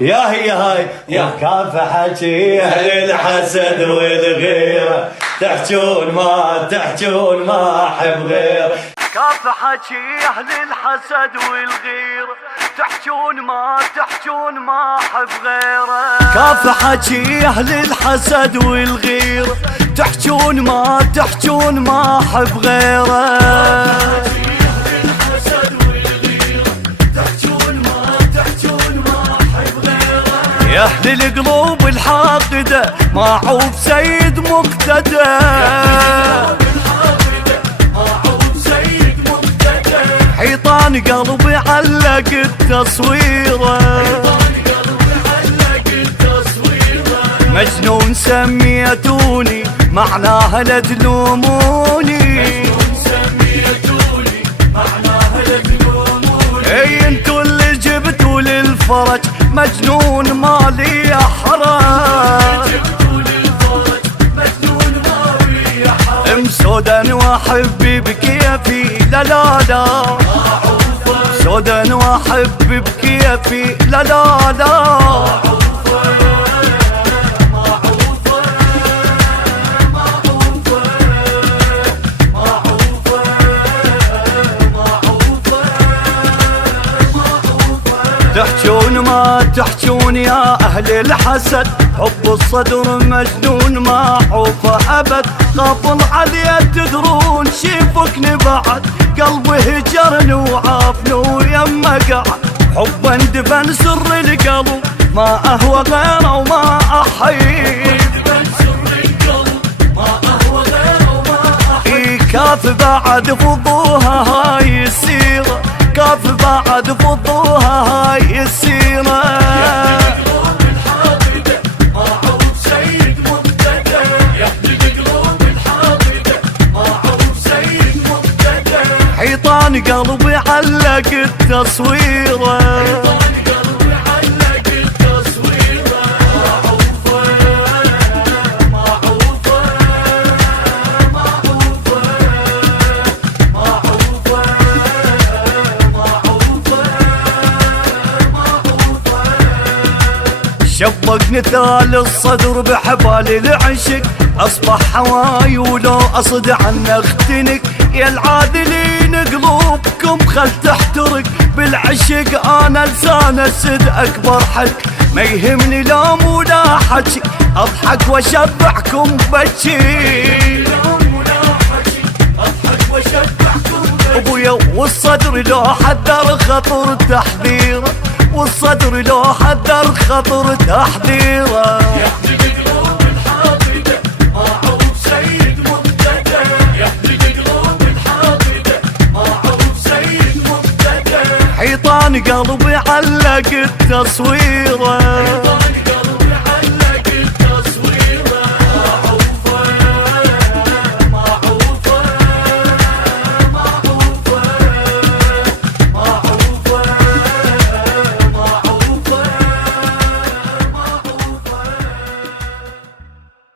يا هي هاي يا كاف حكي أهل الحسد والغيرة، تحجون ما أحب غيره. كاف حكي أهل الحسد والغيرة، تحجون ما أحب غيره. كاف حكي أهل الحسد والغيرة، تحجون ما أحب غيره. يا أهل القلوب الحاقدة معوف سيد مقتدى، حيطان قلبي علق التصويره، مجنون سميتوني معناها لا تلوموني، اي انتو اللي جبتوا للفرج مجنون مالي حرج، مسودا واحب بكيفي لا لا لا، مسودا واحب بكيفي لا لا لا. تحجون ما تحجون يا أهل الحسد، حب الصدر مجنون ما حوفه أبد، غافل علي تدرون شيفكني بعد، قلبي هجرني وعافني ويما قعد، حبا دفن سر القلب ما أهوى غيره وما أحيي، كاف بعد فضوها هاي السيرة، كاف بعد فضوها هاي السيرة. حيطان قلبي علق التصويره، شبق نثال الصدر بحبال العشق، اصبح هواي ولو اصد عن اختنك، يا العادلين قلوبكم خل تحترق، بالعشق انا لسان اسد اكبر حق، ما يهمني لوم ولا حكي، اضحك واشبعكم بجي، ابويا والصدر لو حذر خطر تحذيره، والصدر لو حذر خطر تحذيره. يحرق قلوب الحاقدة معروف سيد مقتدى، يحرق قلوب الحاقدة معروف سيد مقتدى، حيطان قلبي علق التصويره.